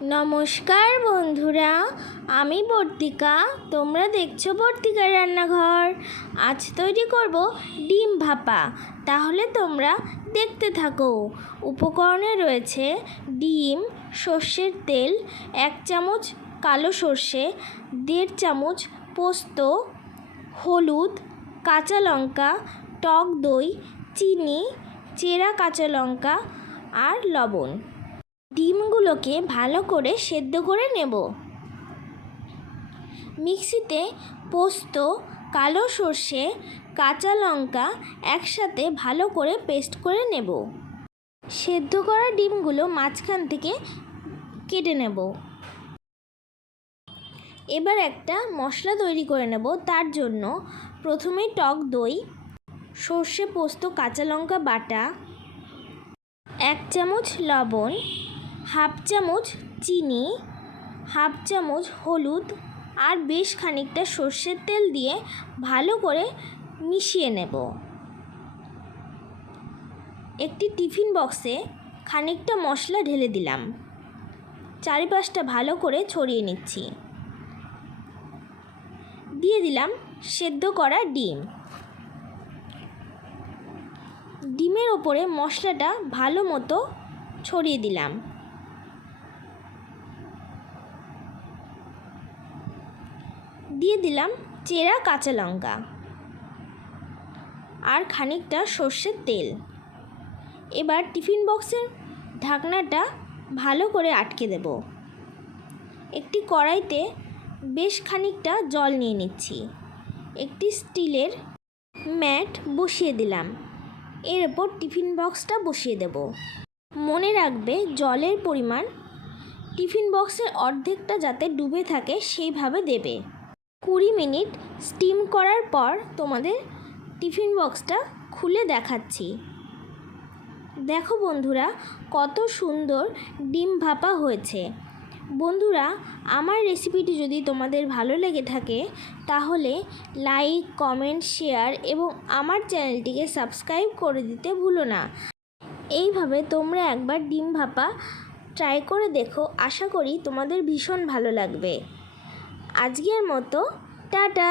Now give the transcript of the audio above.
নমস্কার বন্ধুরা, আমি বর্তিকা। তোমরা দেখছো বর্তিকার রান্নাঘর। আজ তৈরি করব ডিম ভাপা। তাহলে তোমরা দেখতে থাকো। উপকরণে রয়েছে ডিম, সর্ষের তেল, 1 চামচ কালো সর্ষে, 1.5 চামচ পোস্ত, হলুদ, কাঁচা লঙ্কা, টক দই, চিনি, চেরা কাঁচা লঙ্কা আর লবণ। ডিমগুলোকে ভালো করে সেদ্ধ করে নেব। মিক্সিতে পোস্ত, কালো সর্ষে, কাঁচা লঙ্কা একসাথে ভালো করে পেস্ট করে নেব। সেদ্ধ করা ডিমগুলো মাঝখান থেকে কেটে নেব। এবার একটা মশলা তৈরি করে নেব। তার জন্য প্রথমে টক দই, সর্ষে, পোস্ত, কাঁচা লঙ্কা বাটা, 1 চামচ লবণ, 1/2 চামচ চিনি, 1/2 চামচ হলুদ আর বেশ খানিকটা সর্ষের তেল দিয়ে ভালো করে মিশিয়ে নেব। একটি টিফিন বক্সে খানিকটা মশলা ঢেলে দিলাম। চারিপাশটা ভালো করে ছড়িয়ে নিচ্ছি। দিয়ে দিলাম সেদ্ধ করা ডিম। ডিমের ওপরে মশলাটা ভালো মতো ছড়িয়ে দিলাম। দিয়ে দিলাম চেরা কাঁচা লঙ্কা আর খানিকটা সর্ষের তেল। এবার টিফিন বক্সের ঢাকনাটা ভালো করে আটকে দেব। একটি কড়াইতে বেশ খানিকটা জল নিয়ে নিচ্ছি। একটি স্টিলের ম্যাট বসিয়ে দিলাম। এর ওপর টিফিন বক্সটা বসিয়ে দেব। মনে রাখবে জলের পরিমাণ টিফিন বক্সের অর্ধেকটা যাতে ডুবে থাকে সেইভাবে দেবে। 20 মিনিট স্টিম করার পর তোমাদের টিফিন বক্সটা খুলে দেখাচ্ছি। দেখো বন্ধুরা, কত সুন্দর ডিম ভাপা হয়েছে। বন্ধুরা, আমার রেসিপিটি যদি তোমাদের ভালো লেগে থাকে তাহলে লাইক, কমেন্ট, শেয়ার এবং আমার চ্যানেলটিকে সাবস্ক্রাইব করে দিতে ভুলো না। এইভাবে তোমরা একবার ডিম ভাপা ট্রাই করে দেখো। আশা করি তোমাদের ভীষণ ভালো লাগবে। আজকের মতো টাটা।